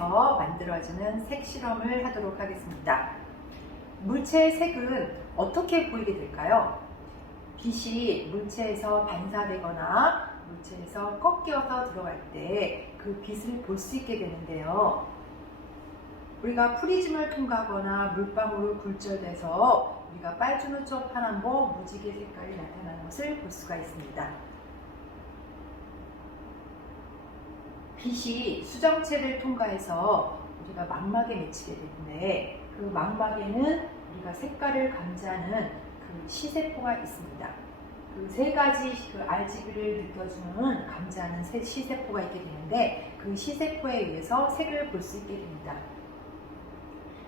물체에서 만들어지는 색 실험을 하도록 하겠습니다. 물체의 색은 어떻게 보이게 될까요? 빛이 물체에서 반사되거나 물체에서 꺾여서 들어갈 때 그 빛을 볼 수 있게 되는데요. 우리가 프리즘을 통과하거나 물방울로 굴절돼서 우리가 빨주노초 파남보 무지개 색깔이 나타나는 것을 볼 수가 있습니다. 빛이 수정체를 통과해서 우리가 망막에 맺히게 되는데 그 망막에는 우리가 색깔을 감지하는 그 시세포가 있습니다. 그 세 가지 그 RGB를 느껴주는 감지하는 시세포가 있게 되는데 그 시세포에 의해서 색을 볼 수 있게 됩니다.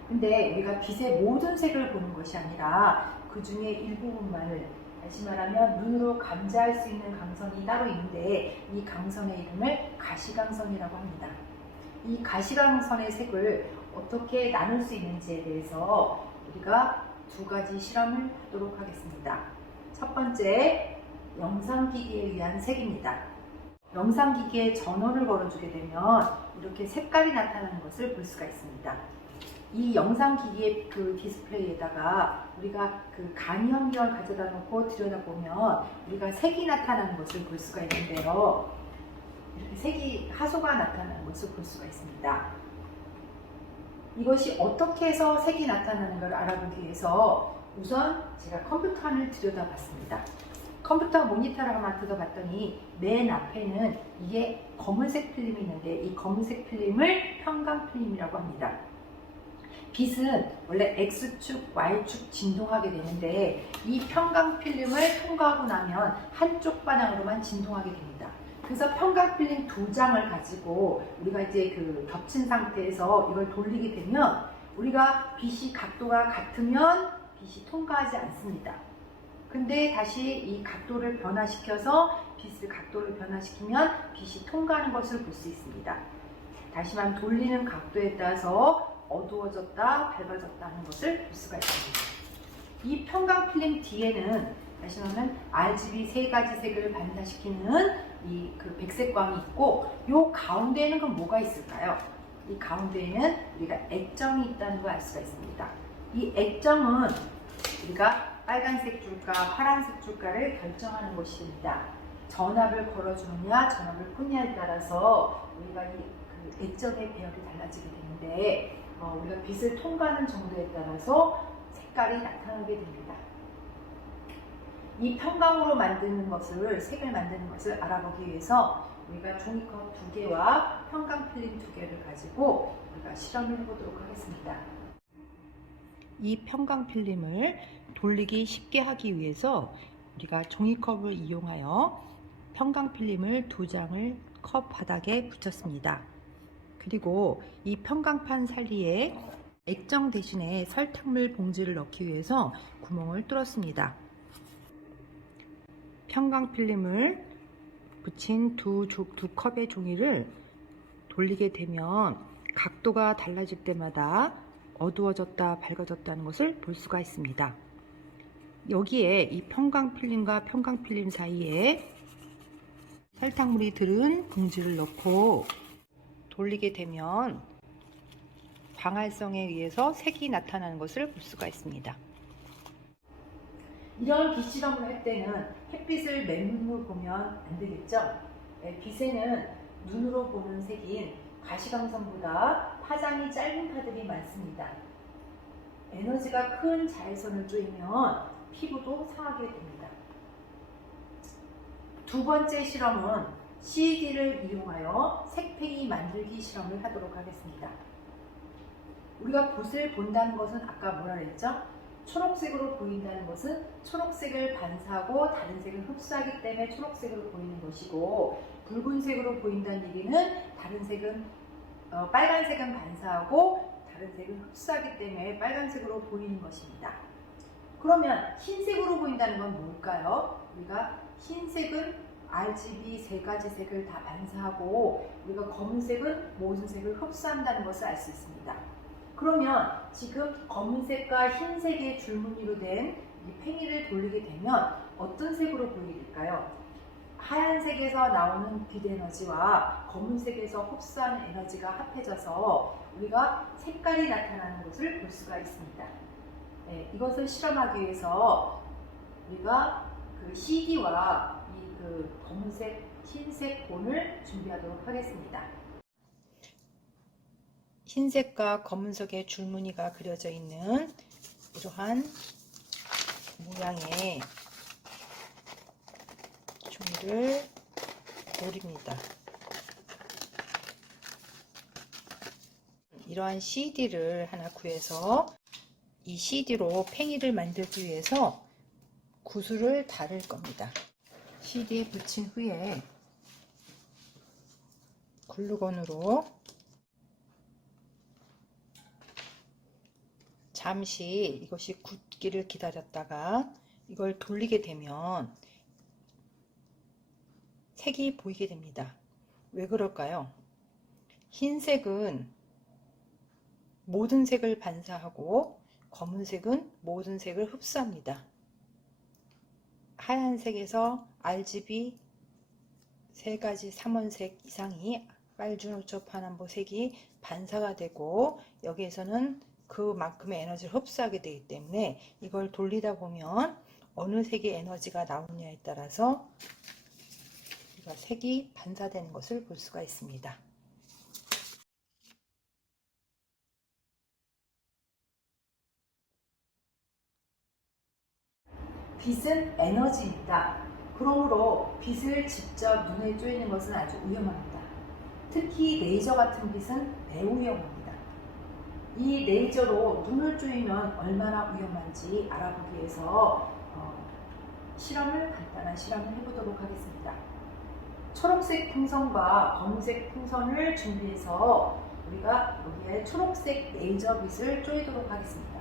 근데 우리가 빛의 모든 색을 보는 것이 아니라 그 중에 일부분만을, 다시 말하면 눈으로 감지할 수 있는 강선이 따로 있는데 이 강선의 이름을 가시강선이라고 합니다. 이 가시강선의 색을 어떻게 나눌 수 있는지에 대해서 우리가 두 가지 실험을 하도록 하겠습니다. 첫 번째, 영상기기에 의한 색입니다. 영상기기에 전원을 걸어주게 되면 이렇게 색깔이 나타나는 것을 볼 수가 있습니다. 이 영상기기의 그 디스플레이에다가 우리가 그 강의환경을 가져다 놓고 들여다보면 우리가 색이 나타나는 것을 볼 수가 있는데요. 이렇게 색이 하소가 나타나는 것을 볼 수가 있습니다. 이것이 어떻게 해서 색이 나타나는 걸 알아보기 위해서 우선 제가 컴퓨터 안을 들여다봤습니다. 컴퓨터 모니터를 하나 뜯어봤더니 맨 앞에는 이게 검은색 필름이 있는데 이 검은색 필름을 평광필름이라고 합니다. 빛은 원래 X축, Y축 진동하게 되는데 이 평광필름을 통과하고 나면 한쪽 방향으로만 진동하게 됩니다. 그래서 평광필름 두 장을 가지고 우리가 이제 그 겹친 상태에서 이걸 돌리게 되면 우리가 빛이 각도가 같으면 빛이 통과하지 않습니다. 근데 다시 이 각도를 변화시켜서 빛의 각도를 변화시키면 빛이 통과하는 것을 볼 수 있습니다. 다시 말하면 돌리는 각도에 따라서 어두워졌다, 밝아졌다 하는 것을 볼 수가 있습니다. 이 평광필름 뒤에는 다시 말하면 RGB 세 가지 색을 반사시키는 이 그 백색광이 있고 요 가운데에는 그럼 뭐가 있을까요? 이 가운데에는 우리가 액정이 있다는 걸 알 수가 있습니다. 이 액정은 우리가 빨간색 줄까, 파란색 줄까를 결정하는 것입니다. 전압을 걸어주느냐, 전압을 끊느냐에 따라서 우리가 이 그 액정의 배열이 달라지게 되는데 우리가 빛을 통과하는 정도에 따라서 색깔이 나타나게 됩니다. 이 평광으로 만드는 것을, 색을 만드는 것을 알아보기 위해서 우리가 종이컵 2개와 평광필름 2개를 가지고 우리가 실험을 해보도록 하겠습니다. 이 평광필름을 돌리기 쉽게 하기 위해서 우리가 종이컵을 이용하여 평광필름을 2장을 컵 바닥에 붙였습니다. 그리고 이 평광판 사이에 액정 대신에 설탕물 봉지를 넣기 위해서 구멍을 뚫었습니다. 평광필름을 붙인 두 컵의 종이를 돌리게 되면 각도가 달라질 때마다 어두워졌다, 밝아졌다는 것을 볼 수가 있습니다. 여기에 이 평광필름과 평광필름 사이에 설탕물이 들은 봉지를 넣고 돌리게 되면 광활성에 의해서 색이 나타나는 것을 볼 수가 있습니다. 이런 빛 실험을 할 때는 햇빛을 맨눈으로 보면 안 되겠죠? 빛에는 눈으로 보는 색인 가시광선보다 파장이 짧은 파들이 많습니다. 에너지가 큰 자외선을 쬐면 피부도 상하게 됩니다. 두 번째 실험은 CAD를 이용하여 색팽이 만들기 실험을 하도록 하겠습니다. 우리가 빛을 본다는 것은 아까 뭐라 그랬죠? 초록색으로 보인다는 것은 초록색을 반사하고 다른 색을 흡수하기 때문에 초록색으로 보이는 것이고, 붉은색으로 보인다는 얘기는 다른 색은 빨간색은 반사하고 다른 색은 흡수하기 때문에 빨간색으로 보이는 것입니다. 그러면 흰색으로 보인다는 건 뭘까요? 우리가 흰색은 RGB 세 가지 색을 다 반사하고 우리가 검은색은 모든 색을 흡수한다는 것을 알 수 있습니다. 그러면 지금 검은색과 흰색의 줄무늬로 된 이 팽이를 돌리게 되면 어떤 색으로 보이게 될까요? 하얀색에서 나오는 빛 에너지와 검은색에서 흡수하는 에너지가 합해져서 우리가 색깔이 나타나는 것을 볼 수가 있습니다. 네, 이것을 실험하기 위해서 우리가 그 CD와 이 그 검은색, 흰색 본을 준비하도록 하겠습니다. 흰색과 검은색의 줄무늬가 그려져 있는 이러한 모양의 종이를 노립니다. 이러한 CD를 하나 구해서 이 CD로 팽이를 만들기 위해서 구슬을 달을 겁니다. CD에 붙인 후에 글루건으로 잠시 이것이 굳기를 기다렸다가 이걸 돌리게 되면 색이 보이게 됩니다. 왜 그럴까요? 흰색은 모든 색을 반사하고 검은색은 모든 색을 흡수합니다. 하얀색에서 RGB 3가지 삼원색 이상이 빨주노초 파남보 색이 반사가 되고 여기에서는 그만큼의 에너지를 흡수하게 되기 때문에 이걸 돌리다 보면 어느 색의 에너지가 나오느냐에 따라서 색이 반사되는 것을 볼 수가 있습니다. 빛은 에너지입니다. 그러므로 빛을 직접 눈에 쪼이는 것은 아주 위험합니다. 특히 레이저 같은 빛은 매우 위험합니다. 이 레이저로 눈을 쪼이면 얼마나 위험한지 알아보기 위해서 간단한 실험을 해보도록 하겠습니다. 초록색 풍선과 검은색 풍선을 준비해서 우리가 여기에 초록색 레이저 빛을 쪼이도록 하겠습니다.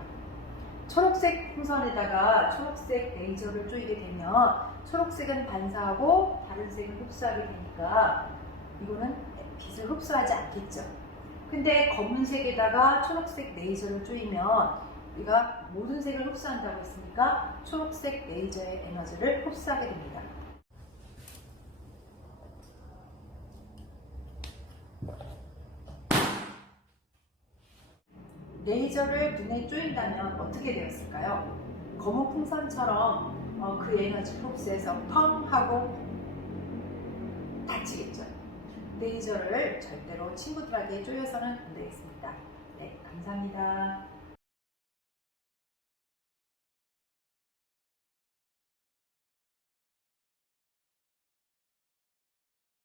초록색 풍선에다가 초록색 레이저를 쪼이게 되면 초록색은 반사하고 다른 색을 흡수하게 되니까 이거는 빛을 흡수하지 않겠죠. 근데 검은색에다가 초록색 레이저를 쪼이면 우리가 모든 색을 흡수한다고 했으니까 초록색 레이저의 에너지를 흡수하게 됩니다. 레이저를 눈에 쪼인다면 어떻게 되었을까요? 검은 풍선처럼 그 에너지를 흡수해서 펑 하고 다치겠죠. 레이저를 절대로 친구들에게 쪼여서는 안 되겠습니다. 네, 감사합니다.